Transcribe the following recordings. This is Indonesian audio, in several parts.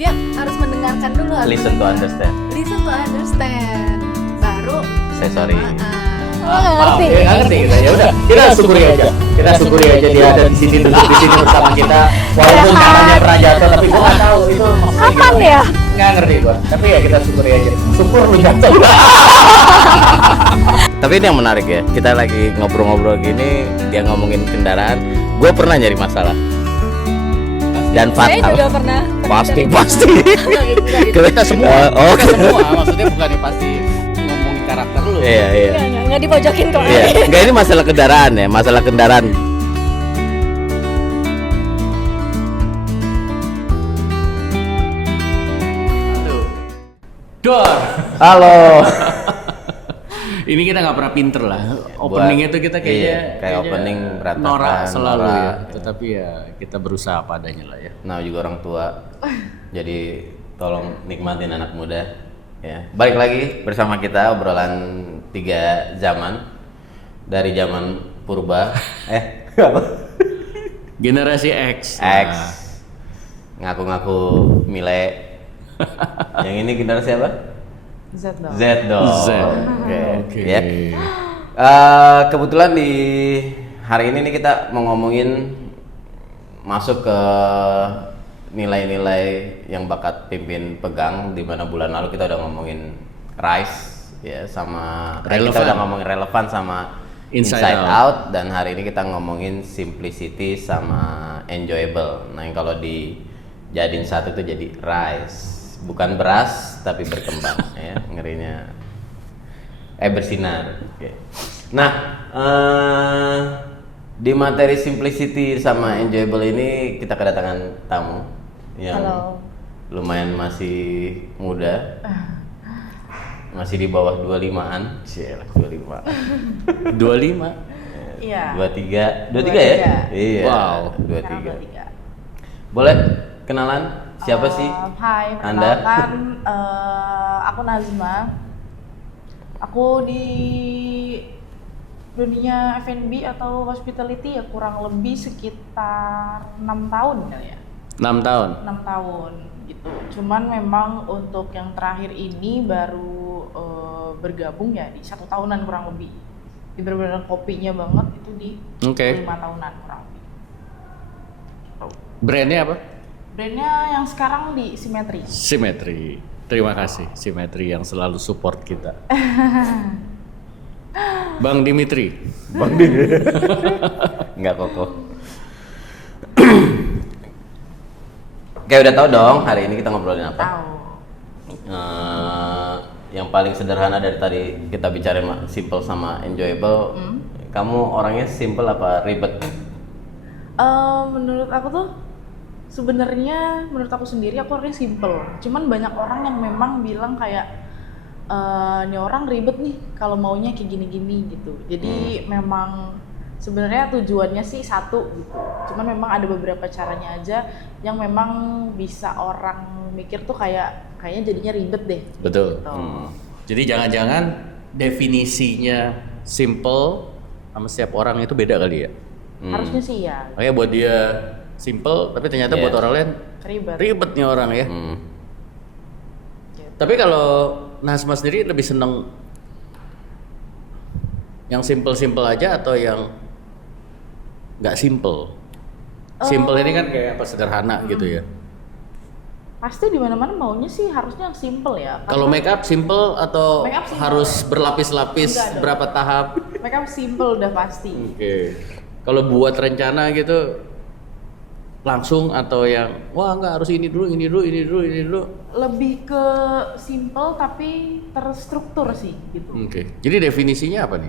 dia harus mendengarkan dulu. Listen to understand. Listen to understand. Baru Say sorry. nggak ngerti. Nggak ngerti kita. Ya udah, kita syukuri aja. Kita syukuri aja dia ada di sini, duduk di sini bersama kita. Walaupun katanya pernah jatuh, tapi gua nggak tahu itu Kapan ya? nggak ngerti gua. Tapi ya kita syukuri aja. Syukur lu jatuh. Tapi ini yang menarik ya. Kita lagi ngobrol-ngobrol gini, dia ngomongin kendaraan. Gua pernah nyari masalah. Dan Saya fatal. juga pernah. Pasti. Kita semua. Oh, Kita semua. Maksudnya bukan pasti ngomongin karakter lu. Iya. Nggak dipojokin kok. Iya. Enggak, ini masalah kendaraan ya, masalah kendaraan. Dor. Halo. Ini kita nggak pernah pinter lah. Openingnya tuh kita kayaknya kayak opening berantakan, norak selalu norak. ya. Tetapi ya kita berusaha apa adanya lah ya. Nah, juga orang tua. Jadi tolong nikmatin anak muda ya. Balik lagi bersama kita obrolan 3 zaman. Dari zaman purba apa? Generasi X. X. Ngaku-ngaku Mile. Yang ini generasi apa? Z dong. Z dong. Z. Oke. Ya. Kebetulan di hari ini nih kita mau ngomongin masuk ke nilai-nilai yang bakat pimpin pegang, di mana bulan lalu kita udah ngomongin RISE ya sama kita udah ngomongin relevan sama Inside Out, dan hari ini kita ngomongin simplicity sama enjoyable. Nah, yang kalau dijadiin satu itu jadi RISE. Bukan beras tapi berkembang ya, ngerinya bersinar. Oke. Nah, di materi simplicity sama enjoyable ini kita kedatangan tamu yang lumayan masih muda, masih di bawah 25-an, 25. 25. Iya. 23 ya? Iya. Wow. 23. Boleh kenalan? Siapa sih? Hai, Anda? perkenalkan aku Nazma. Aku di dunia F&B atau hospitality ya kurang lebih sekitar 6 tahun kali ya. 6 tahun. 6 tahun gitu. Cuman memang untuk yang terakhir ini baru bergabung ya di 1 tahunan kurang lebih. Di benar-benar kopinya banget itu di 5 tahunan kurang lebih. Brandnya apa? Brandnya yang sekarang di Simetri. Simetri. Terima kasih Simetri yang selalu support kita. Bang Dimitri. Enggak kokoh. Kayak udah tahu dong hari ini kita ngobrolin apa? Tahu. Yang paling sederhana dari tadi kita bicarain simple sama enjoyable. Kamu orangnya simple apa ribet? Menurut aku tuh sebenarnya menurut aku sendiri aku orangnya simple. Cuman banyak orang yang memang bilang kayak ini orang ribet nih kalau maunya kayak gini-gini gitu. Jadi memang sebenarnya tujuannya sih satu gitu. Cuman memang ada beberapa caranya aja yang memang bisa orang mikir tuh kayaknya jadinya ribet deh. Betul. Gitu. Jadi jangan-jangan definisinya simple sama setiap orang itu beda kali ya. Harusnya sih ya. Makanya buat dia simple, tapi ternyata buat orang lain ribet nih orang ya. Gitu. Tapi kalau Nazma sendiri lebih seneng yang simple-simple aja atau yang nggak simple? Simple ini kan kayak apa sederhana gitu ya. Pasti di mana-mana maunya sih harusnya yang simple ya. Kalau make up simple atau Make up simple. harus berlapis-lapis Enggak dong. berapa tahap? Mereka simple udah pasti. Oke. Kalau buat rencana gitu langsung atau yang wah nggak harus ini dulu. Lebih ke simple tapi terstruktur sih gitu. Oke. Jadi definisinya apa nih?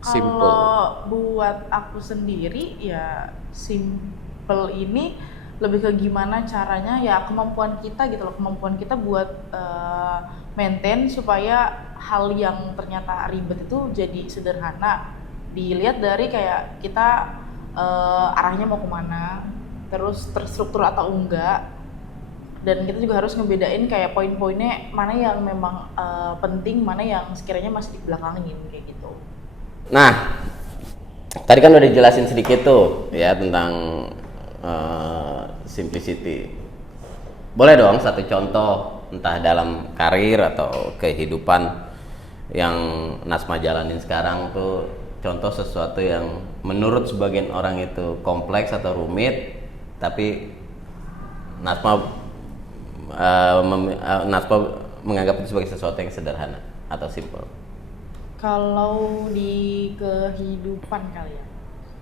Simple. Kalau buat aku sendiri ya simple ini lebih ke gimana caranya ya kemampuan kita gitu loh, kemampuan kita buat maintain supaya hal yang ternyata ribet itu jadi sederhana. Dilihat dari kayak kita arahnya mau kemana, terus terstruktur atau enggak, dan kita juga harus ngebedain kayak poin-poinnya mana yang memang penting, mana yang sekiranya masih dibelakangin kayak gitu. Nah, tadi kan udah dijelasin sedikit tuh ya tentang simplicity. boleh dong satu contoh entah dalam karir atau kehidupan yang Nasma jalanin sekarang tuh, contoh sesuatu yang menurut sebagian orang itu kompleks atau rumit, tapi Nasma menganggap itu sebagai sesuatu yang sederhana atau simple. Kalau di kehidupan kali ya.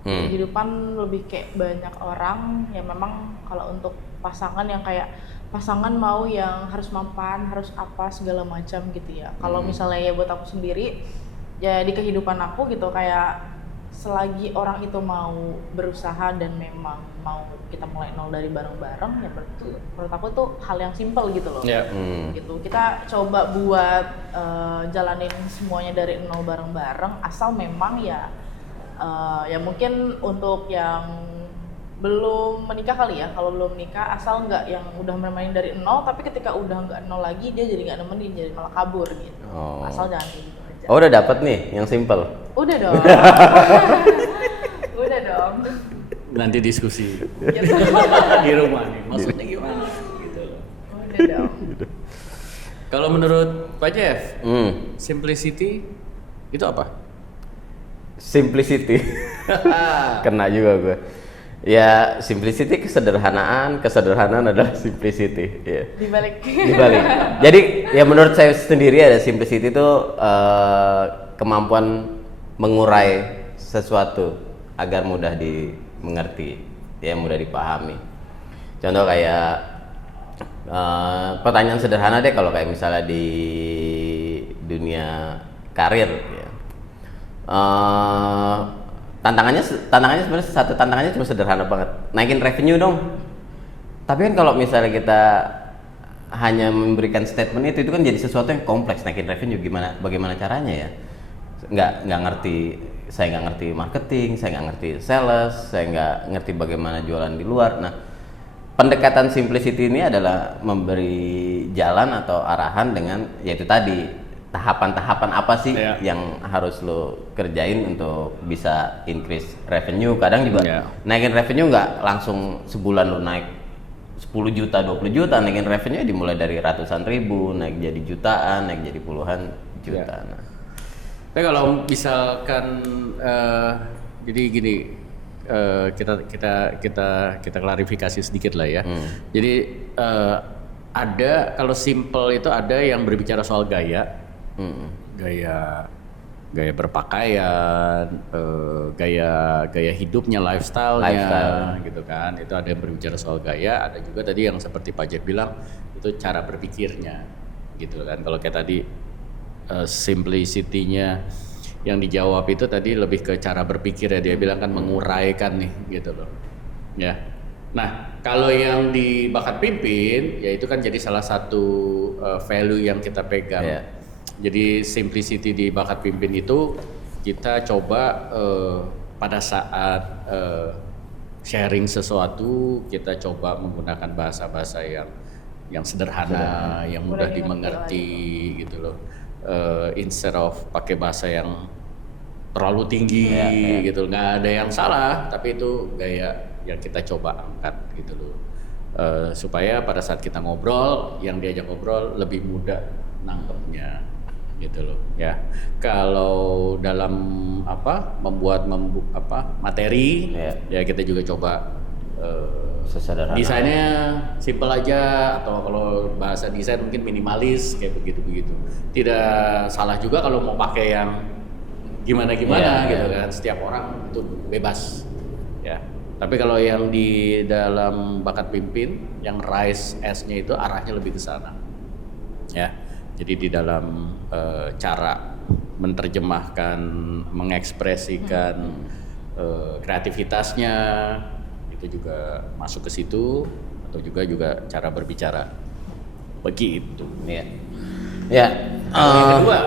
Kehidupan lebih kayak banyak orang yang memang kalau untuk pasangan yang kayak pasangan mau yang harus mapan, harus apa segala macam gitu ya. Kalau misalnya ya buat aku sendiri ya di kehidupan aku gitu, kayak selagi orang itu mau berusaha dan memang mau kita mulai nol dari bareng-bareng, ya menurut aku tuh hal yang simple gitu loh. Gitu. Kita coba buat jalanin semuanya dari nol bareng-bareng, asal memang ya mungkin untuk yang belum menikah kali ya, kalau belum menikah asal nggak yang udah main dari nol, tapi ketika udah nggak nol lagi dia jadi nggak nemenin, jadi malah kabur gitu. Asal jangan kayak gitu aja. Oh, udah dapet nih yang simple. Udah dong. Udah dong. Nanti diskusi Gitu. di rumah nih, maksudnya gimana gitu loh. Udah dong. Kalau menurut Pak Jeff, simplicity itu apa? Simplicity. Kena juga gue. Ya, simplicity kesederhanaan adalah simplicity. Ya. Dibalik. Jadi ya menurut saya sendiri ada simplicity itu kemampuan mengurai sesuatu agar mudah dimengerti, ya mudah dipahami. Contoh kayak pertanyaan sederhana deh, kalau kayak misalnya di dunia karir ya. Tantangannya sebenarnya satu tantangannya cuma sederhana banget, naikin revenue dong. Tapi kan kalau misalnya kita hanya memberikan statement itu kan jadi sesuatu yang kompleks. Naikin revenue bagaimana caranya ya? Nggak ngerti, saya nggak ngerti marketing, saya nggak ngerti sales, saya nggak ngerti bagaimana jualan di luar. Nah, pendekatan simplicity ini adalah memberi jalan atau arahan dengan yaitu tadi tahapan-tahapan apa sih yang harus lo kerjain untuk bisa increase revenue. Kadang juga naikin revenue nggak langsung sebulan lo naik 10 juta, 20 juta. Naikin revenue dimulai dari ratusan ribu, naik jadi jutaan, naik jadi puluhan juta. Nah. Tapi kalau misalkan jadi gini, kita klarifikasi sedikit lah ya. Jadi ada, kalau simple itu ada yang berbicara soal gaya. Gaya berpakaian, gaya hidupnya, lifestyle-nya gitu kan. Itu ada yang berbicara soal gaya, ada juga tadi yang seperti Pak Jeff bilang itu cara berpikirnya gitu kan. Kalau kayak tadi simplicity-nya yang dijawab itu tadi lebih ke cara berpikir ya, dia bilang kan menguraikan nih gitu loh. Ya. Nah, kalau yang di bakat pimpin ya itu kan jadi salah satu value yang kita pegang. Jadi simplicity di bakat pimpin itu kita coba pada saat sharing sesuatu, kita coba menggunakan bahasa-bahasa yang sederhana, yang mudah dimengerti gitu loh. Instead of pakai bahasa yang terlalu tinggi gitu, nggak ada yang salah, tapi itu gaya yang kita coba angkat gitu loh. Supaya pada saat kita ngobrol, yang diajak ngobrol lebih mudah nangkepnya gitu loh ya. Kalau dalam membuat materi ya kita juga coba sesederhana desainnya simple aja, atau kalau bahasa desain mungkin minimalis kayak begitu. Tidak salah juga kalau mau pakai yang gimana gitu kan, setiap orang itu bebas ya. Tapi kalau yang di dalam bakat pimpin yang rise S-nya itu arahnya lebih ke sana ya. Jadi di dalam cara menerjemahkan, mengekspresikan kreativitasnya itu juga masuk ke situ, atau juga cara berbicara begitu. Ya. Yang kedua,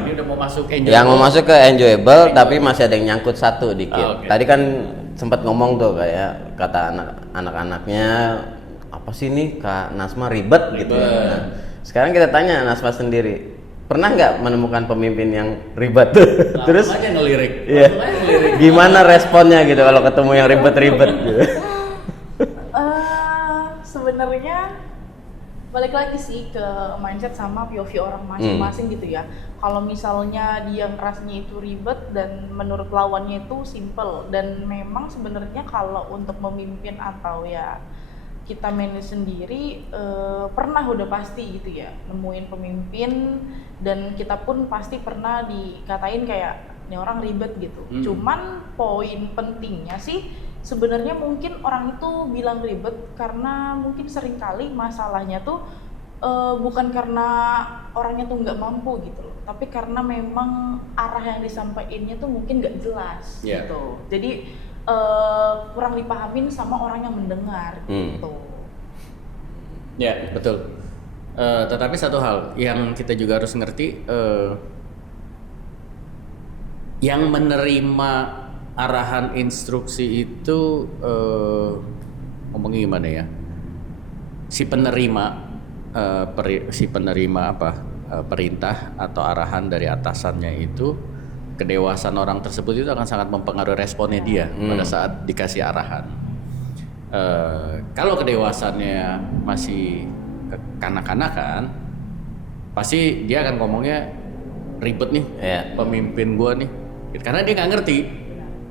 ini udah mau masuk enjoyable. Yang mau masuk ke enjoyable, tapi masih ada yang nyangkut satu dikit. Tadi kan sempat ngomong tuh kayak kata anak-anaknya apa sih nih Kak Nasma ribet gitu. Nah, sekarang kita tanya Nasma sendiri, pernah nggak menemukan pemimpin yang ribet? Terus aja ngelirik. Gimana responnya gitu kalau ketemu yang ribet-ribet gitu? Sebenarnya balik lagi sih ke mindset sama POV orang masing-masing gitu ya. Kalau misalnya dia ngerasanya itu ribet dan menurut lawannya itu simple, dan memang sebenarnya kalau untuk memimpin atau ya kita manage sendiri pernah udah pasti gitu ya nemuin pemimpin, dan kita pun pasti pernah dikatain kayak ini orang ribet gitu. Cuman poin pentingnya sih sebenarnya mungkin orang itu bilang ribet karena mungkin seringkali masalahnya tuh bukan karena orangnya tuh nggak mampu gitu loh, tapi karena memang arah yang disampaikannya tuh mungkin nggak jelas gitu. Jadi kurang dipahamin sama orang yang mendengar gitu. Ya, betul. Tetapi satu hal yang kita juga harus ngerti, yang menerima arahan instruksi itu ngomongnya gimana ya? Si penerima perintah atau arahan dari atasannya itu, kedewasaan orang tersebut itu akan sangat mempengaruhi responnya dia pada saat dikasih arahan. Kalau kedewasannya masih kanak-kanakan, pasti dia akan ngomongnya ribet nih, pemimpin gua nih, karena dia nggak ngerti,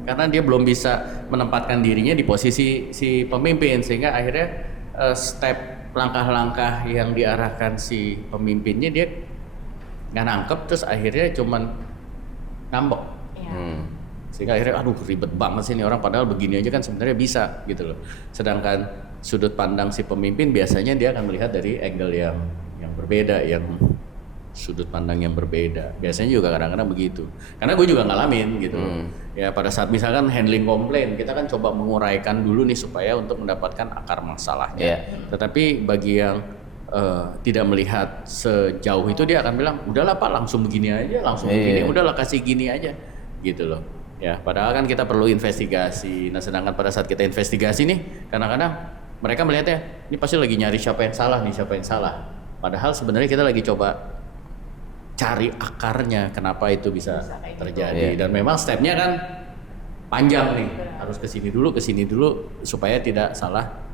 karena dia belum bisa menempatkan dirinya di posisi si pemimpin, sehingga akhirnya step langkah-langkah yang diarahkan si pemimpinnya dia nggak nangkep, terus akhirnya cuman ngambek. Sehingga akhirnya aduh ribet banget sih ini orang, padahal begini aja kan sebenarnya bisa gitu loh. Sedangkan sudut pandang si pemimpin biasanya dia akan melihat dari angle yang berbeda, yang sudut pandang yang berbeda. Biasanya juga kadang-kadang begitu. Karena gue juga ngalamin gitu. Ya pada saat misalkan handling komplain, kita kan coba menguraikan dulu nih supaya untuk mendapatkan akar masalahnya. Tetapi bagi yang tidak melihat sejauh itu, dia akan bilang udahlah Pak, langsung begini aja, begini, udahlah kasih gini aja gitu loh. Ya, padahal kan kita perlu investigasi. Nah, sedangkan pada saat kita investigasi nih, kadang-kadang mereka melihatnya ini pasti lagi nyari siapa yang salah. Padahal sebenarnya kita lagi coba cari akarnya kenapa itu bisa terjadi. Dan memang stepnya kan panjang nih, harus ke sini dulu supaya tidak salah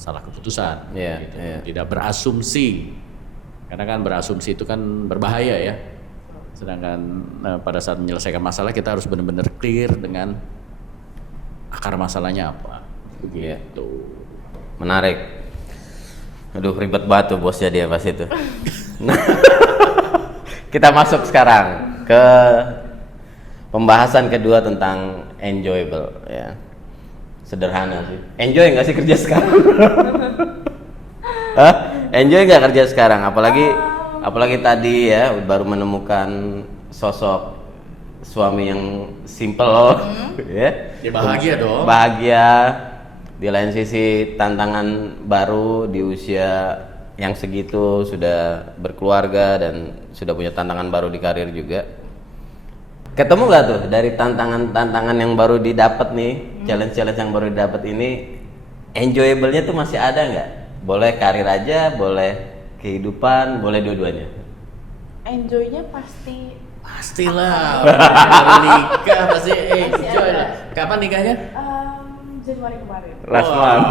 salah keputusan. Gitu. Tidak berasumsi, karena kan berasumsi itu kan berbahaya ya. Sedangkan pada saat menyelesaikan masalah kita harus benar-benar clear dengan akar masalahnya apa. Begitu. Menarik. Aduh ribet banget tuh bosnya dia pas itu. Kita masuk sekarang ke pembahasan kedua tentang enjoyable ya. Sederhana sih. Enjoy nggak sih kerja sekarang? Enjoy nggak kerja sekarang? Apalagi tadi ya baru menemukan sosok suami yang simple ya. Ya bahagia dong. Bahagia. Di lain sisi tantangan baru di usia yang segitu, sudah berkeluarga dan sudah punya tantangan baru di karir juga. Ketemu nggak tuh dari tantangan yang baru didapat nih, challenge yang baru didapat ini, enjoyable-nya tuh masih ada nggak? Boleh karir aja, boleh kehidupan, boleh dua-duanya. Enjoy-nya pastilah. Baru nikah pasti enjoy lah. Kapan nikahnya? Januari kemarin. Last month.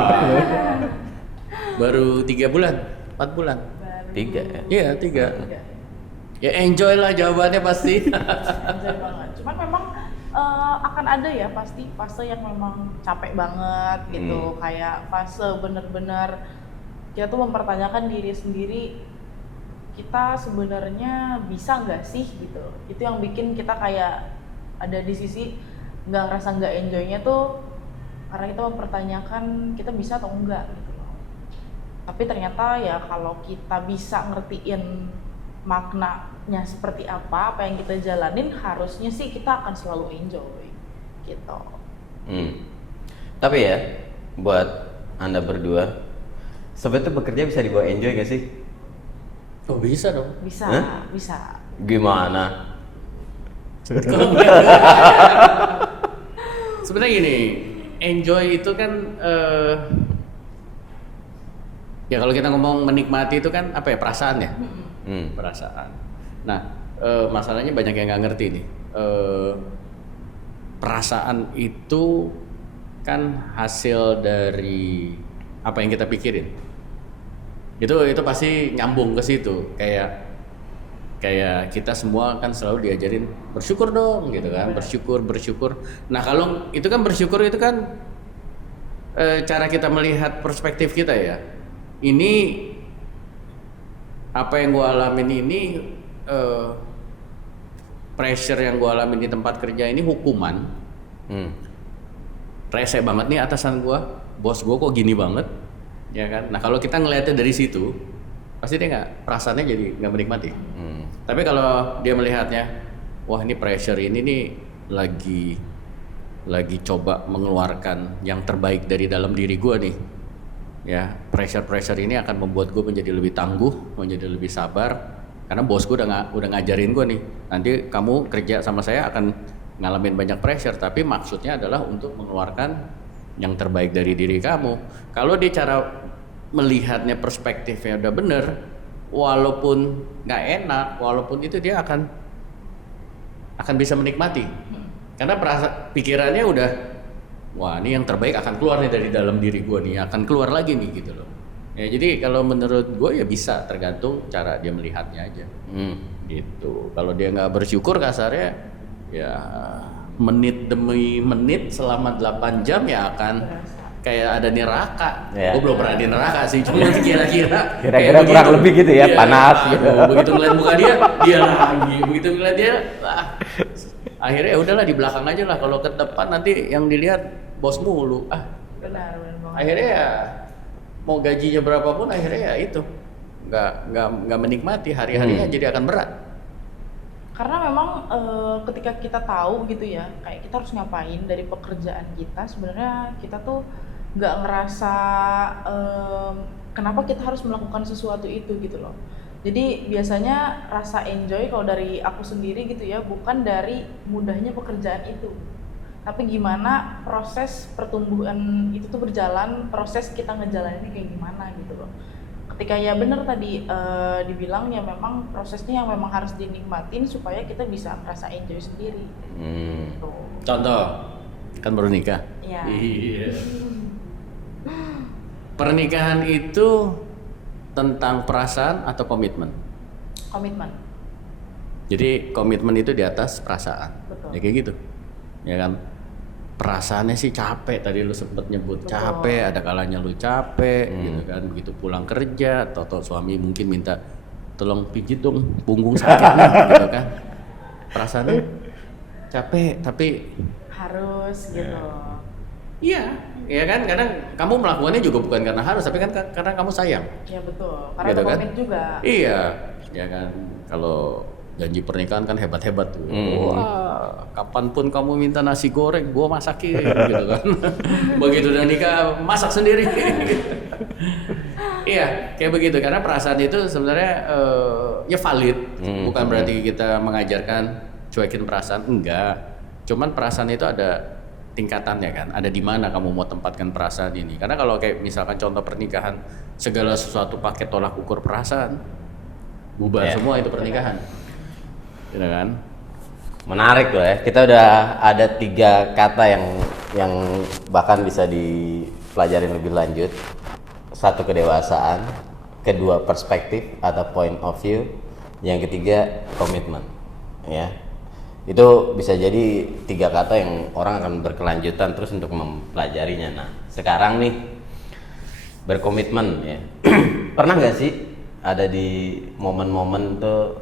Baru 3 bulan, 4 bulan. 3 ya? Iya 3. Ya enjoy lah jawabannya pasti. Enjoy banget. Cuman memang akan ada ya pasti fase yang memang capek banget gitu. Kayak fase bener-bener kita tuh mempertanyakan diri sendiri, kita sebenarnya bisa nggak sih gitu. Itu yang bikin kita kayak ada di sisi nggak ngerasa nggak enjoynya tuh karena kita mempertanyakan kita bisa atau enggak gitu loh. Tapi ternyata ya kalau kita bisa ngertiin maknanya seperti apa yang kita jalanin, harusnya sih kita akan selalu enjoy gitu. Tapi ya buat Anda berdua, sebenarnya bekerja bisa dibawa enjoy gak sih? Oh bisa dong. Bisa. Gimana? Sebenarnya gini, enjoy itu kan ya kalau kita ngomong menikmati itu kan apa ya, perasaan ya? Perasaan. Nah, masalahnya banyak yang nggak ngerti nih. Perasaan itu kan hasil dari apa yang kita pikirin. Itu pasti nyambung ke situ. Kayak kita semua kan selalu diajarin bersyukur dong gitu kan, bersyukur. Nah kalau itu kan bersyukur itu kan cara kita melihat perspektif kita ya. Ini apa yang gua alamin ini pressure yang gua alamin di tempat kerja ini hukuman. Rese banget nih atasan gua, bos gua kok gini banget, ya kan? Nah kalau kita ngelihatnya dari situ, pasti dia perasaannya jadi nggak menikmati. Tapi kalau dia melihatnya, wah ini pressure ini nih lagi coba mengeluarkan yang terbaik dari dalam diri gue nih, ya pressure ini akan membuat gue menjadi lebih tangguh, menjadi lebih sabar, karena bos gue udah ngajarin gue nih, nanti kamu kerja sama saya akan ngalamin banyak pressure, tapi maksudnya adalah untuk mengeluarkan yang terbaik dari diri kamu. Kalau dia cara melihatnya perspektifnya udah bener, walaupun nggak enak, walaupun itu dia akan bisa menikmati, karena pikirannya udah, wah ini yang terbaik akan keluar nih dari dalam diri gue nih, akan keluar lagi nih gitu loh. Ya jadi kalau menurut gue ya bisa tergantung cara dia melihatnya aja. Gitu. Kalau dia nggak bersyukur kasarnya, ya menit demi menit selama 8 jam ya akan kayak ada neraka. Gue belum pernah di neraka sih, cuma kira-kira kurang lebih gitu ya, panas gitu. Begitu ngeliat muka dia lagi, begitu ngeliat dia, akhirnya ya udahlah di belakang aja lah. Kalau ke depan nanti yang dilihat bos mulu. Benar banget. Akhirnya ya mau gajinya berapapun, akhirnya ya itu nggak menikmati hari-harinya, jadi akan berat. Karena memang ketika kita tahu gitu ya, kayak kita harus ngapain dari pekerjaan kita, sebenarnya kita tuh nggak ngerasa kenapa kita harus melakukan sesuatu itu gitu loh. Jadi biasanya rasa enjoy kalau dari aku sendiri gitu ya, bukan dari mudahnya pekerjaan itu, tapi gimana proses pertumbuhan itu tuh berjalan, proses kita ngejalaninnya kayak gimana gitu loh. Ketika ya bener tadi dibilang ya memang prosesnya yang memang harus dinikmatin supaya kita bisa merasa enjoy sendiri. Gitu. Contoh, kan baru nikah. Iya. Pernikahan itu tentang perasaan atau komitmen? Komitmen. Jadi komitmen itu di atas perasaan. Betul. Ya kayak gitu. Ya kan? Perasaannya sih capek, tadi lu sempet nyebut. Betul. Capek, ada kalanya lu capek gitu kan. Begitu pulang kerja, atau suami mungkin minta tolong pijit dong punggung sakit nih gitu kan. Perasaannya capek tapi harus gitu. Iya, ya kan, kadang kamu melakukannya juga bukan karena harus, tapi kan karena kamu sayang. Iya betul, karena gitu ada kan? komit juga. Iya, ya kan, kalau janji pernikahan kan hebat-hebat tuh. Wah, kapanpun kamu minta nasi goreng, gua masakin gitu kan. Begitu udah nikah, masak sendiri. Iya, kayak begitu, karena perasaan itu sebenarnya ya valid, bukan berarti kita mengajarkan cuekin perasaan, enggak. Cuman perasaan itu ada tingkatannya kan, ada di mana kamu mau tempatkan perasaan ini. Karena kalau kayak misalkan contoh pernikahan, segala sesuatu pakai tolak ukur perasaan, bubar semua itu pernikahan, gitu kan? Menarik loh ya. Kita udah ada 3 kata yang bahkan bisa dipelajarin lebih lanjut. 1 kedewasaan, 2 perspektif atau point of view, yang ketiga komitmen, ya. Itu bisa jadi 3 kata yang orang akan berkelanjutan terus untuk mempelajarinya. Nah sekarang nih berkomitmen ya. Pernah nggak sih ada di momen-momen tuh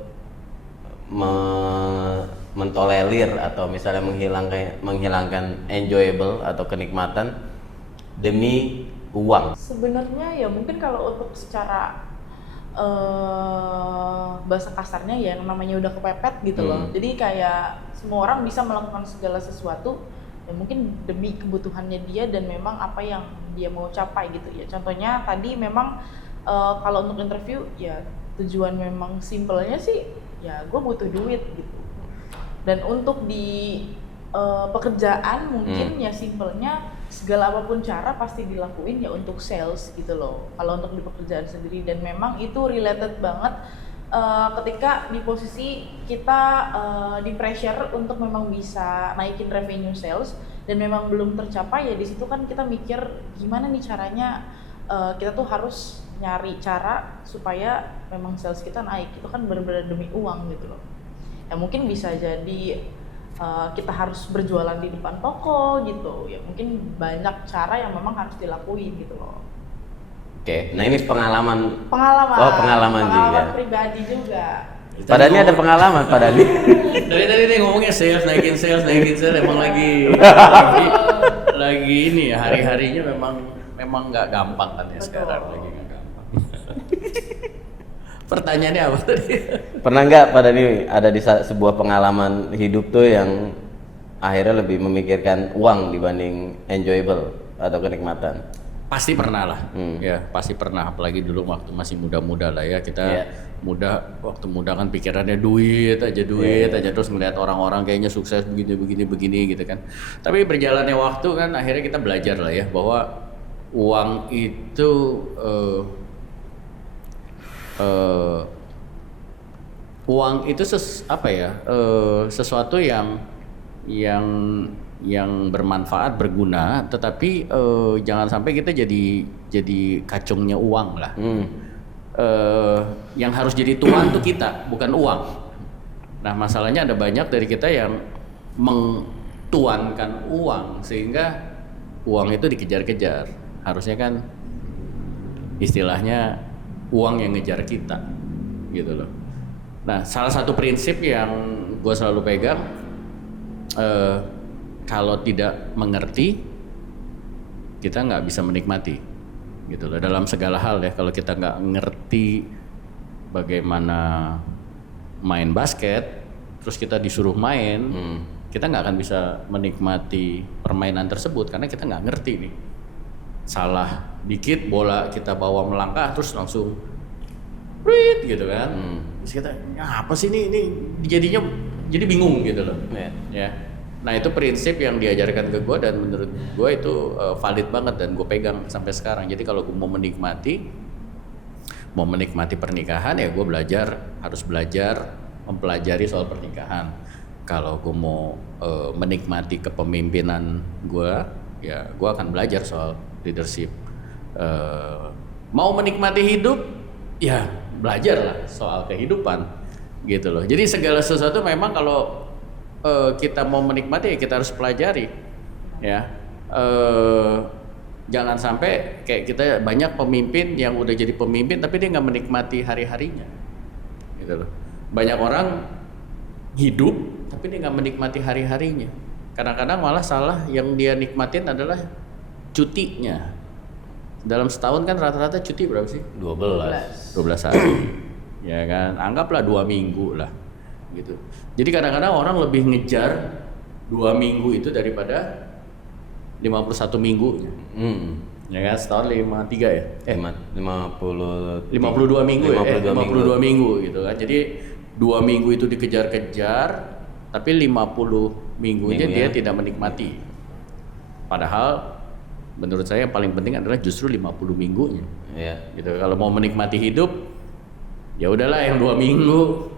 mentolerir atau misalnya menghilangkan enjoyable atau kenikmatan demi uang? Sebenarnya ya mungkin kalau untuk secara bahasa kasarnya ya namanya udah kepepet gitu loh. Jadi kayak semua orang bisa melakukan segala sesuatu ya mungkin demi kebutuhannya dia dan memang apa yang dia mau capai gitu ya. Contohnya tadi memang kalau untuk interview ya tujuan memang simpelnya sih ya gue butuh duit gitu. Dan untuk di pekerjaan mungkin ya simpelnya segala apapun cara pasti dilakuin ya untuk sales gitu loh kalau untuk di pekerjaan sendiri. Dan memang itu related banget ketika di posisi kita di pressure untuk memang bisa naikin revenue sales dan memang belum tercapai ya di situ kan kita mikir gimana nih caranya kita tuh harus nyari cara supaya memang sales kita naik. Itu kan benar-benar demi uang gitu loh. Ya mungkin bisa jadi kita harus berjualan di depan toko gitu. Ya mungkin banyak cara yang memang harus dilakuin gitu loh. Oke, nah ini pengalaman Pengalaman juga. pribadi juga. Pak Dhani ada pengalaman, Pak Dhani. Dari tadi nih ngomongnya naikin sales, emang lagi ini ya, hari-harinya memang nggak gampang kan ya. Betul. Sekarang lagi nggak gampang. Pertanyaannya apa tadi? Pernah nggak Pak Dhani ada di sebuah pengalaman hidup tuh yang akhirnya lebih memikirkan uang dibanding enjoyable atau kenikmatan? Pasti pernah lah, ya pasti pernah. Apalagi dulu waktu masih muda-muda lah ya, kita waktu muda kan pikirannya duit aja terus melihat orang-orang kayaknya sukses begini gitu kan. Tapi berjalannya waktu kan akhirnya kita belajar lah ya bahwa uang itu sesuatu yang bermanfaat, berguna, tetapi jangan sampai kita jadi kacungnya uang lah. Yang harus jadi tuan tuh kita, bukan uang. Nah masalahnya ada banyak dari kita yang mengtuankan uang sehingga uang itu dikejar-kejar. Harusnya kan istilahnya uang yang ngejar kita, gitu loh. Nah salah satu prinsip yang gue selalu pegang, kalau tidak mengerti, kita nggak bisa menikmati, gitu loh. Dalam segala hal ya, kalau kita nggak ngerti bagaimana main basket, terus kita disuruh main, kita nggak akan bisa menikmati permainan tersebut karena kita nggak ngerti nih. Salah dikit bola kita bawa melangkah terus langsung, gitu kan? Terus kita, apa sih ini jadinya jadi bingung gitu loh, ya. Nah itu prinsip yang diajarkan ke gue dan menurut gue itu valid banget dan gue pegang sampai sekarang. Jadi kalau gue mau menikmati pernikahan ya gue harus belajar mempelajari soal pernikahan. Kalau gue mau menikmati kepemimpinan gue, ya gue akan belajar soal leadership. Mau menikmati hidup, ya belajarlah soal kehidupan, gitu loh. Jadi segala sesuatu memang kalau kita mau menikmati ya kita harus pelajari ya. Jangan sampai kayak kita banyak pemimpin yang udah jadi pemimpin tapi dia nggak menikmati hari-harinya, gitu loh. Banyak orang hidup tapi dia nggak menikmati hari-harinya. Kadang-kadang malah salah yang dia nikmatin adalah cutinya. Dalam setahun kan rata-rata cuti berapa sih? 12 hari ya kan, anggaplah 2 minggu lah gitu. Jadi kadang-kadang orang lebih ngejar 2 minggu itu daripada 51 minggu. Ya kan, setahun 53 ya? 52 minggu ya? 52 minggu gitu kan. Jadi 2 minggu itu dikejar-kejar, tapi 50 minggunya dia tidak menikmati. Padahal menurut saya yang paling penting adalah justru 50 minggunya. Gitu. Kalau mau menikmati hidup, ya udahlah yang 2 minggu.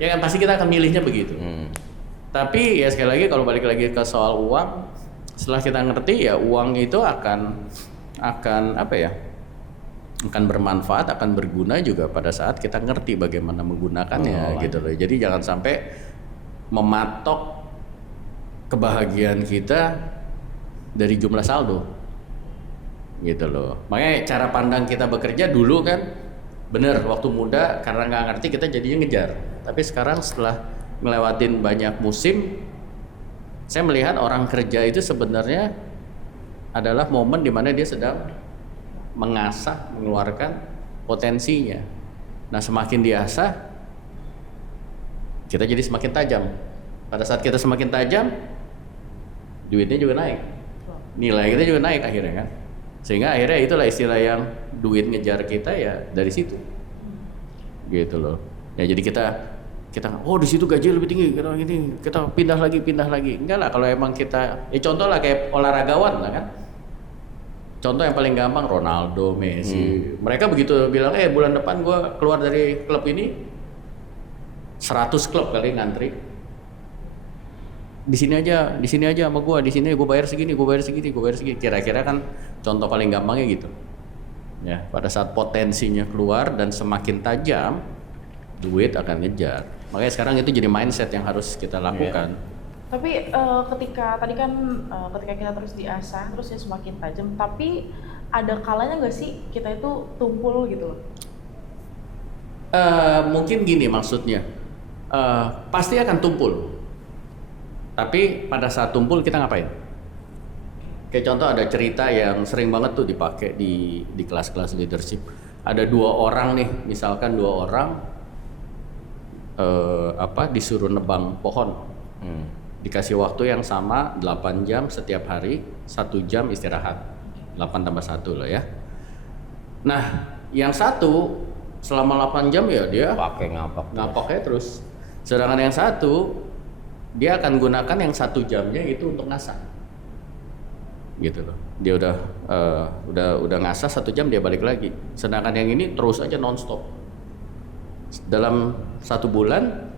Ya kan pasti kita akan milihnya begitu. Tapi ya sekali lagi kalau balik lagi ke soal uang, setelah kita ngerti ya uang itu akan apa ya? Akan bermanfaat, akan berguna juga pada saat kita ngerti bagaimana menggunakannya gitu loh. Jadi jangan sampai mematok kebahagiaan kita dari jumlah saldo. Gitu loh. Makanya cara pandang kita bekerja dulu kan bener waktu muda karena nggak ngerti kita jadinya ngejar. Tapi sekarang setelah ngelewatin banyak musim, saya melihat orang kerja itu sebenarnya adalah momen di mana dia sedang mengasah, mengeluarkan potensinya. Nah semakin diasah, kita jadi semakin tajam. Pada saat kita semakin tajam, duitnya juga naik, nilai kita juga naik akhirnya kan. Sehingga akhirnya itulah istilah yang duit ngejar kita ya dari situ, gitu loh. Ya jadi kita di situ gaji lebih tinggi, kita pindah lagi. Enggak lah, kalau emang kita, ya contoh lah kayak olahragawan lah kan. Contoh yang paling gampang Ronaldo, Messi. Mereka begitu bilang, bulan depan gue keluar dari klub ini, 100 klub kali ngantri. Di sini aja sama gue, di sini gue bayar segini. Kira-kira kan contoh paling gampangnya gitu. Ya, pada saat potensinya keluar dan semakin tajam, duit akan ngejar. Makanya sekarang itu jadi mindset yang harus kita lakukan. Tapi ketika tadi kan ketika kita terus diasah terus ya semakin tajam, tapi ada kalanya nggak sih kita itu tumpul gitu loh? Mungkin gini maksudnya, pasti akan tumpul. Tapi pada saat tumpul kita ngapain? Kayak contoh ada cerita yang sering banget tuh dipakai di kelas-kelas leadership. Ada 2 orang nih, misalkan 2 orang disuruh nebang pohon. Dikasih waktu yang sama 8 jam setiap hari, 1 jam istirahat. 8 tambah 1 loh ya. Nah, yang satu selama 8 jam ya dia pakai ngapaknya terus. Sedangkan yang satu dia akan gunakan yang 1 jamnya itu untuk ngasah. Gitu loh. Dia udah ngasah 1 jam dia balik lagi. Sedangkan yang ini terus aja nonstop. Dalam 1 bulan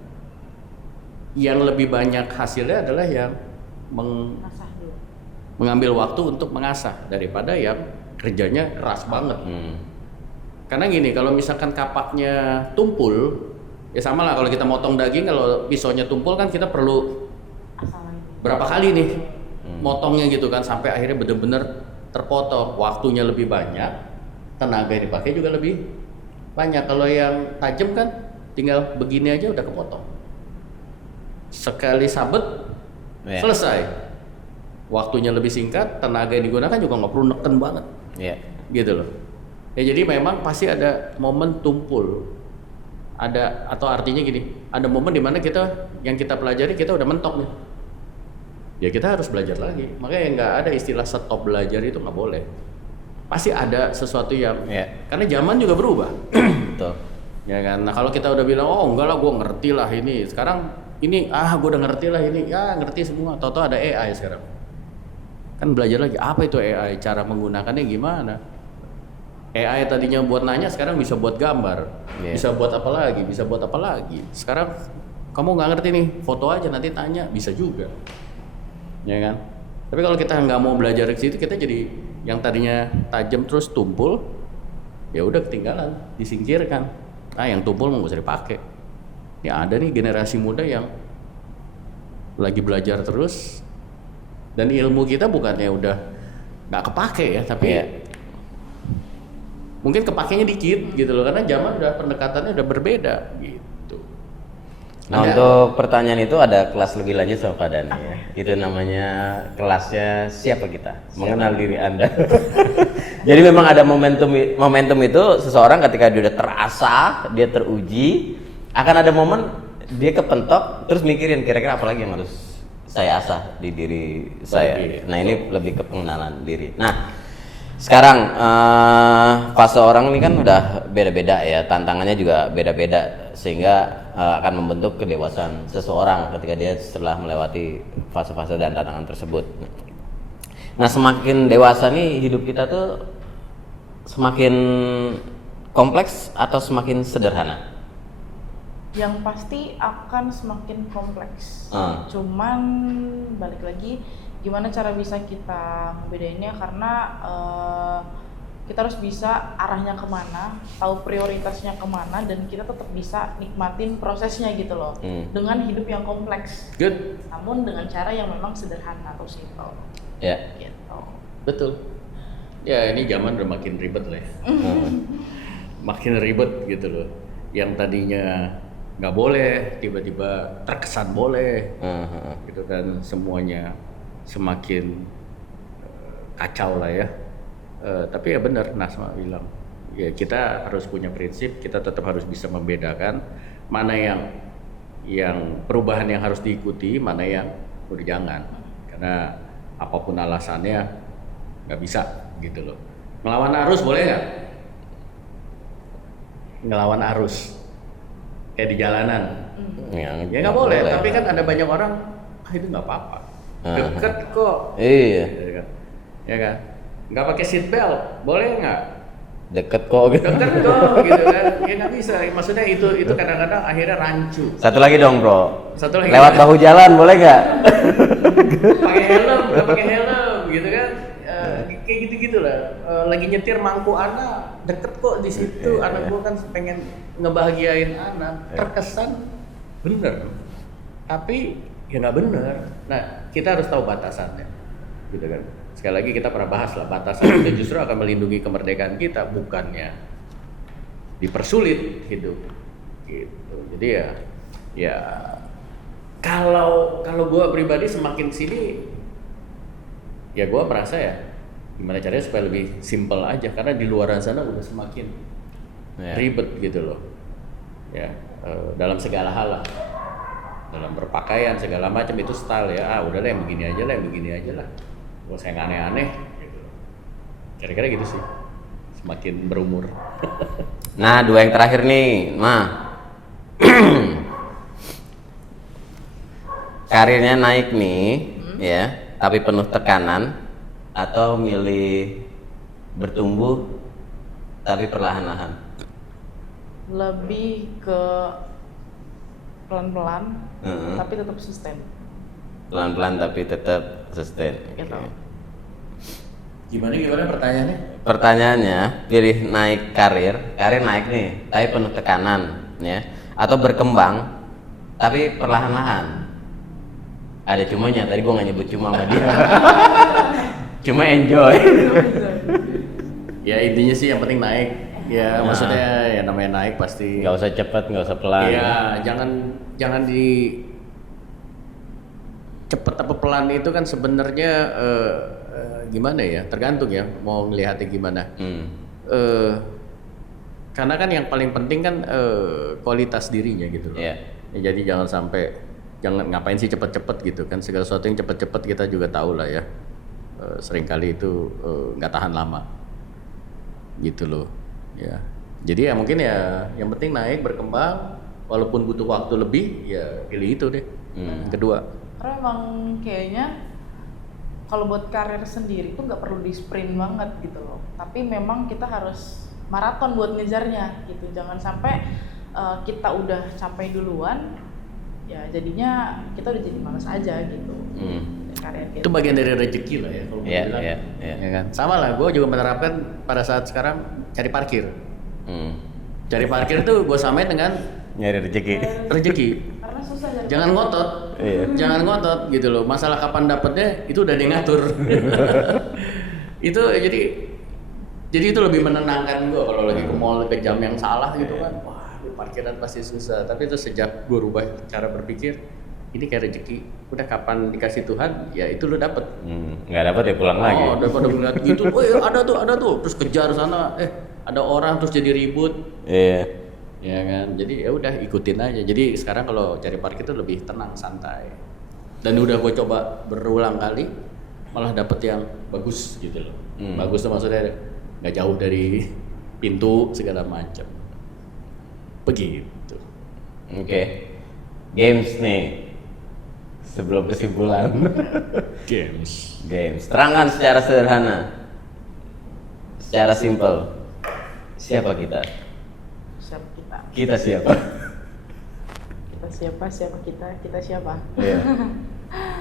yang lebih banyak hasilnya adalah yang mengambil waktu untuk mengasah daripada yang kerjanya keras banget. Karena gini, kalau misalkan kapaknya tumpul, ya sama lah kalau kita motong daging, kalau pisaunya tumpul kan kita perlu berapa kali nih motongnya gitu kan, sampai akhirnya bener-bener terpotong. Waktunya lebih banyak, tenaga yang dipakai juga lebih banyak. Kalau yang tajam kan tinggal begini aja udah kepotong. Sekali sabet selesai. Waktunya lebih singkat, tenaga yang digunakan juga nggak perlu neken banget. Gitu loh. Ya jadi memang pasti ada momen tumpul. Ada, atau artinya gini, ada momen dimana yang kita pelajari kita udah mentok nih. Ya kita harus belajar lagi. Makanya nggak ada istilah stop belajar, itu nggak boleh. Pasti ada sesuatu yang karena zaman juga berubah. Betul. Ya kan. Nah kalau kita udah bilang oh enggak lah, gue ngerti lah ini. Sekarang ini gue udah ngerti lah ini. Ya ngerti semua. Tahu-tahu ada AI sekarang. Kan belajar lagi apa itu AI, cara menggunakannya gimana. AI tadinya buat nanya, sekarang bisa buat gambar, bisa buat apa lagi. Sekarang kamu nggak ngerti nih, foto aja nanti tanya, bisa juga. Ya kan? Tapi kalau kita nggak mau belajar ke situ, kita jadi yang tadinya tajam terus tumpul, ya udah ketinggalan, disingkirkan. Yang tumpul mau nggak usah dipakai. Ya ada nih generasi muda yang lagi belajar terus, dan ilmu kita bukannya udah nggak kepake ya, tapi mungkin kepakainya dikit gitu loh, karena zaman udah pendekatannya udah berbeda gitu. Nah, untuk pertanyaan itu ada kelas lebih lanjut sama Pak Dani ya. Itu namanya kelasnya siapa kita? Mengenal diri Anda. Jadi memang ada momentum itu seseorang ketika dia udah terasah, dia teruji, akan ada momen dia kepentok terus mikirin kira-kira apa lagi yang harus saya asah di diri saya. Nah, ini lebih ke pengenalan diri. Nah, sekarang fase orang ini kan udah beda-beda ya, tantangannya juga beda-beda, sehingga akan membentuk kedewasaan seseorang ketika dia setelah melewati fase-fase dan tantangan tersebut. Nah, semakin dewasa nih hidup kita tuh semakin kompleks atau semakin sederhana? Yang pasti akan semakin kompleks. Cuman balik lagi, gimana cara bisa kita ngebedainnya, karena kita harus bisa arahnya kemana, tahu prioritasnya kemana, dan kita tetap bisa nikmatin prosesnya gitu loh. Dengan hidup yang kompleks. Good. Namun dengan cara yang memang sederhana atau simple. Gitu. Betul. Ya ini zaman udah makin ribet lah ya. Makin ribet gitu loh. Yang tadinya nggak boleh, tiba-tiba terkesan boleh. Gitu kan, semuanya semakin kacau lah ya. Tapi ya benar Nasma bilang, ya kita harus punya prinsip, kita tetap harus bisa membedakan mana yang perubahan yang harus diikuti, mana yang udah jangan. Karena apapun alasannya nggak bisa gitu loh. Ngelawan arus boleh nggak? Ngelawan arus kayak di jalanan, ya nggak boleh. Tapi kan ada banyak orang, itu nggak apa-apa, deket kok. Iya. Ya kan? Nggak pakai seat belt, boleh nggak? Deket kok gitu. Deket kok gitu kan? Ya nggak bisa. Maksudnya itu kadang-kadang akhirnya rancu. Satu lagi dong bro. Satu lagi. Lewat bahu jalan boleh nggak? Pakai helm, nggak pakai helm gitu kan? Kayak gitu-gitu lah. lagi nyetir mangku anak deket kok di situ, anak gue kan pengen ngebahagiain anak, terkesan bener, tapi ya nggak bener. Nah kita harus tahu batasannya, gitu kan. Sekali lagi kita pernah bahas lah, batasan itu justru akan melindungi kemerdekaan kita, bukannya dipersulit hidup, gitu. Jadi ya kalau gue pribadi semakin sini, ya gue merasa ya gimana caranya supaya lebih simple aja, karena di luar sana udah semakin ribet gitu loh, ya dalam segala hal lah, dalam berpakaian segala macam itu style ya, udah lah yang begini aja lah, gak usah yang aneh-aneh gitu. Kira-kira gitu sih, semakin berumur. Nah, 2 yang terakhir nih, karirnya naik nih, ya, tapi penuh tekanan, atau milih bertumbuh tapi perlahan-lahan? Lebih ke pelan-pelan, tapi tetap sustain. Pelan-pelan tapi tetap sustain. Gitu. Okay. Gimana pertanyaannya? Pertanyaannya, pilih naik karir naik nih, tapi penuh tekanan, ya, atau berkembang tapi perlahan-lahan. Ada cumanya, tadi gua nggak nyebut cuma sama dia. Cuma enjoy. Ya intinya sih yang penting naik. Ya maksudnya ya namanya naik pasti. Nggak usah cepat, nggak usah pelan. Ya jangan di cepet apa pelan itu kan sebenarnya gimana ya? Tergantung ya mau ngelihatnya gimana. Karena kan yang paling penting kan kualitas dirinya gitu loh. Yeah. Ya, jadi jangan ngapain sih cepet-cepet gitu kan, segala sesuatu yang cepet-cepet kita juga tahu lah ya. Seringkali itu nggak tahan lama gitu loh ya. Jadi ya mungkin ya yang penting naik, berkembang, walaupun butuh waktu lebih ya pilih itu deh. Kedua, Karena emang kayaknya kalau buat karir sendiri tuh nggak perlu di sprint banget gitu loh, tapi memang kita harus maraton buat ngejarnya gitu. Jangan sampai kita udah sampai duluan, ya jadinya kita udah jadi malas aja gitu. Karir itu bagian dari rezeki lah ya kalau gue bilang. Ya kan? Sama lah, gue juga menerapkan pada saat sekarang cari parkir. Cari parkir tuh gue samain dengan Nyari rezeki. Karena susah jadi. Jangan ngotot, jangan ngotot gitu loh. Masalah kapan dapetnya itu udah dia ngatur. Itu jadi itu lebih menenangkan gue kalau lagi ke mall ke jam yang salah gitu kan. Wah, di parkiran pasti susah. Tapi itu sejak gue rubah cara berpikir, ini kayak rezeki. Udah kapan dikasih Tuhan, ya itu lo dapet. Nggak dapet ya pulang lagi. Oh, daripada ngeliat gitu, ada tuh, terus kejar sana, ada orang terus jadi ribut. Iya. Ya kan, jadi ya udah ikutin aja. Jadi sekarang kalau cari parkir itu lebih tenang, santai. Dan udah gue coba berulang kali, malah dapet yang bagus gitu loh. Bagus tuh maksudnya nggak jauh dari pintu segala macam. Begitu. Oke. Games nih. Sebelum kesimpulan. Games. Terangkan secara sederhana. Secara simpel. Siapa kita? Siapa kita? Kita siapa? Siapa kita? Kita siapa? Iya.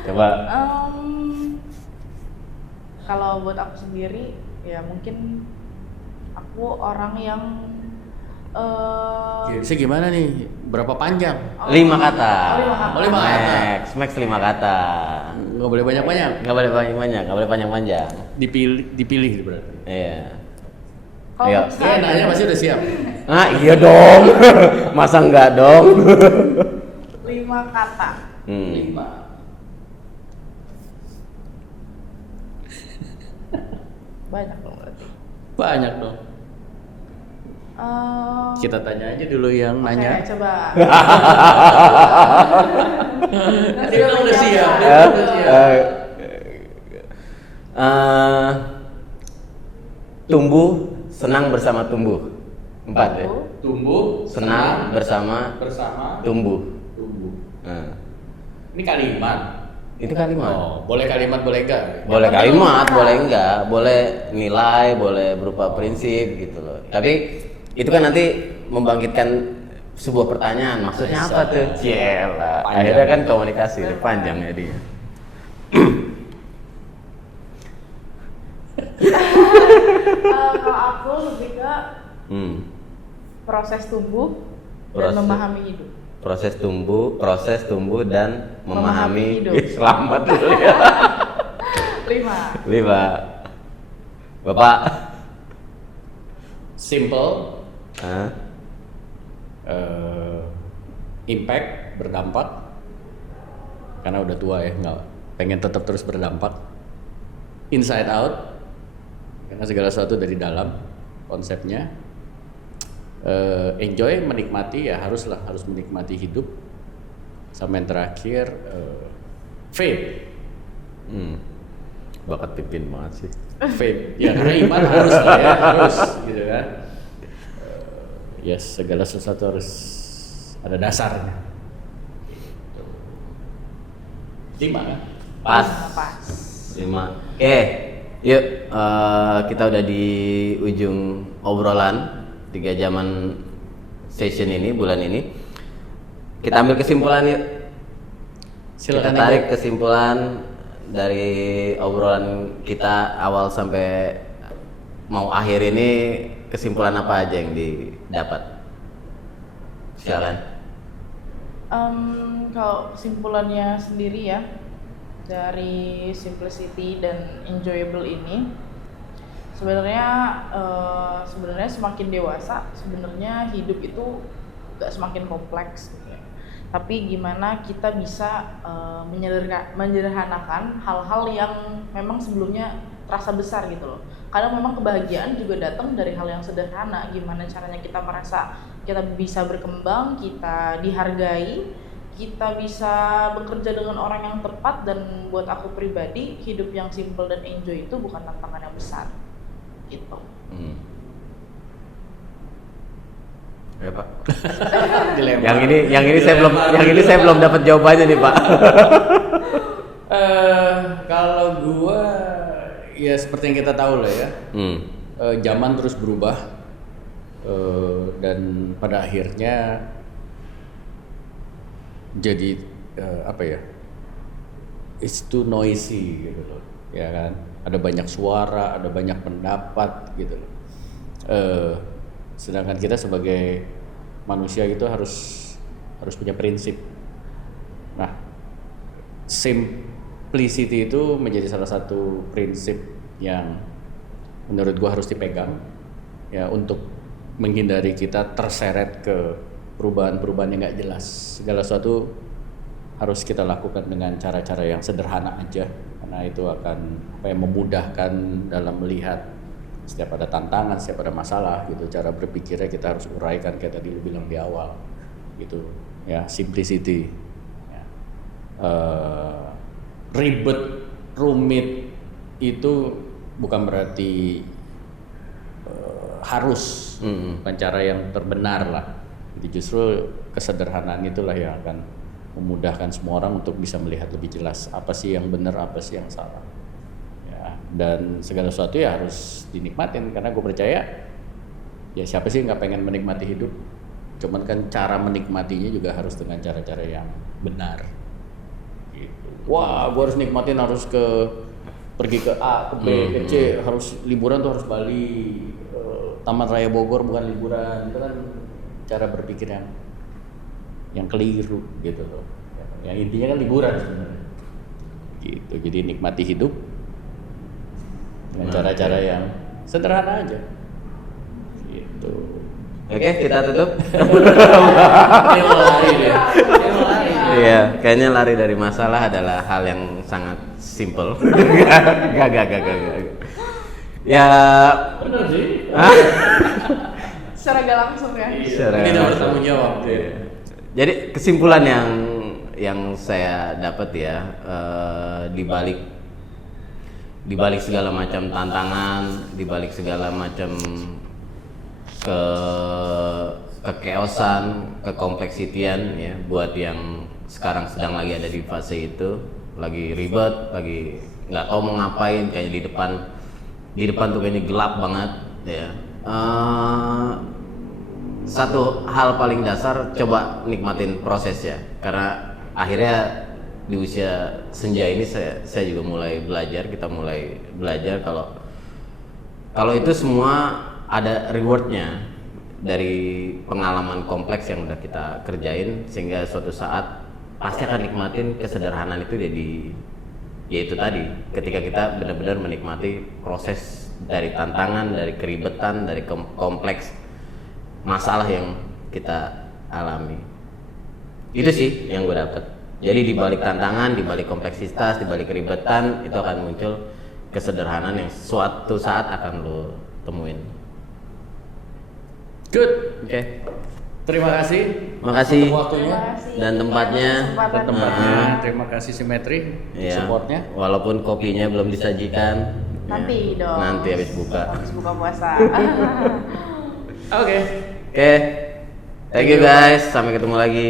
Coba. Kalau buat aku sendiri, ya mungkin aku orang yang Saya gimana nih? Berapa panjang? 5 kata. Oh, 5 kata. Max 5 kata. Nggak boleh banyak-banyak. Nggak boleh banyak-banyak, nggak boleh panjang-panjang. Dipilih berarti. Iya. kalau Ayo. Saya nanya pasti udah siap. Ah iya dong. Masa enggak dong? 5 kata. 5. Banyak dong berarti. Banyak dong. Kita tanya aja dulu yang nanya. Oke, coba. Dia udah siap. Tumbuh, senang bersama tumbuh. 4 ya. Tumbuh, Senang bersama tumbuh. Ini kalimat. Itu kalimat. Oh, boleh kalimat, boleh enggak? Boleh kalimat, boleh enggak, boleh nilai, boleh berupa prinsip gitu loh. Tapi itu kan nanti membangkitkan sebuah pertanyaan. Maksudnya apa tuh? Cielah. Akhirnya kan komunikasi, panjang ya dia. Kalau aku lebih ke proses tumbuh dan memahami hidup. Proses tumbuh dan memahami hidup. Selamat dulu ya. 5. Bapak. Simple, Hah? impact, berdampak. Karena udah tua ya, nggak pengen tetap terus berdampak. Inside out, karena segala sesuatu dari dalam konsepnya. Enjoy, menikmati ya harus menikmati hidup. Sama yang terakhir, faith. Bakat pimpin banget sih. Faith, ya karena iman harus lah ya, harus gitu kan. Ya segala sesuatu harus ada dasarnya. 5 kan? Pas. 5. Oke, yuk kita udah di ujung obrolan 3 jaman session ini, bulan ini. Kita ambil kesimpulan yuk. Silakan. Kita tarik kesimpulan dari obrolan kita awal sampai mau akhir ini, kesimpulan apa aja yang didapat? Silakan. Kalau kesimpulannya sendiri ya, dari simplicity dan enjoyable ini, sebenarnya semakin dewasa, sebenarnya hidup itu gak semakin kompleks gitu ya. Tapi gimana kita bisa menyederhanakan hal-hal yang memang sebelumnya terasa besar gitu loh. Karena memang kebahagiaan juga datang dari hal yang sederhana. Gimana caranya kita merasa kita bisa berkembang, kita dihargai, kita bisa bekerja dengan orang yang tepat. Dan buat aku pribadi, hidup yang simple dan enjoy itu bukan tantangan yang besar gitu. Ya Pak. Dilempar. yang ini saya belum dapat jawabannya nih Pak. Kalau gua ya seperti yang kita tahu lah ya, zaman terus berubah, dan pada akhirnya jadi apa ya, it's too noisy gitu loh, ya kan? Ada banyak suara, ada banyak pendapat gitu loh. Sedangkan kita sebagai manusia itu harus punya prinsip. Nah, simplicity itu menjadi salah satu prinsip yang menurut gua harus dipegang ya, untuk menghindari kita terseret ke perubahan-perubahan yang nggak jelas. Segala sesuatu harus kita lakukan dengan cara-cara yang sederhana aja, karena itu akan memudahkan dalam melihat setiap ada tantangan, setiap ada masalah gitu. Cara berpikirnya kita harus uraikan kayak tadi lu bilang di awal gitu ya, simplicity ya. Ribet, rumit itu bukan berarti harus bukan cara yang terbenar lah. Jadi justru kesederhanaan itulah yang akan memudahkan semua orang untuk bisa melihat lebih jelas apa sih yang benar, apa sih yang salah. Ya, dan segala sesuatu ya harus dinikmatin, karena gue percaya ya siapa sih nggak pengen menikmati hidup. Cuman kan cara menikmatinya juga harus dengan cara-cara yang benar. Gitu. Wah, gue harus nikmatin, harus pergi ke A, ke B, ke C, harus liburan tuh harus Bali, Taman Raya Bogor bukan liburan. Itu kan cara berpikir yang keliru gitu loh. Yang intinya kan liburan sebenarnya. Gitu. Jadi nikmati hidup dengan cara-cara yang sederhana aja. Gitu. Oke, kita tutup. Dia mau lari deh. Dia mau lari. Iya, kayaknya lari dari masalah adalah hal yang sangat simple. Gak. Ya, Benar sih. Secara gak langsung ya. Secara Kita langsung. bertanggung jawab. Jadi kesimpulan yang saya dapat ya, di balik segala macam tantangan, di balik segala macam kekeosan, kekompleksitian ya, buat yang sekarang sedang lagi ada di fase itu, lagi ribet, lagi nggak tahu mau ngapain, kayaknya di depan tuh kayaknya gelap banget ya. Satu hal paling dasar, coba nikmatin prosesnya, karena akhirnya di usia senja ini saya juga mulai belajar, kita mulai belajar kalau Kalau itu semua ada rewardnya dari pengalaman kompleks yang udah kita kerjain, sehingga suatu saat pasti akan nikmatin kesederhanaan itu. Jadi ya itu tadi, ketika kita benar-benar menikmati proses dari tantangan, dari keribetan, dari kompleks masalah yang kita alami. Itu sih yang gue dapet. Jadi di balik tantangan, di balik kompleksitas, di balik keribetan, itu akan muncul kesederhanaan yang suatu saat akan lo temuin. Good. Oke. Terima kasih. Makasih. Untuk waktunya Terima kasih Dan tempatnya. dan tempatnya. Terima kasih Simetri Iya. supportnya. Walaupun kopinya belum disajikan. Nanti ya, dong. Nanti habis buka. Habis buka puasa. Oke. Oke. Thank you guys. Sampai ketemu lagi.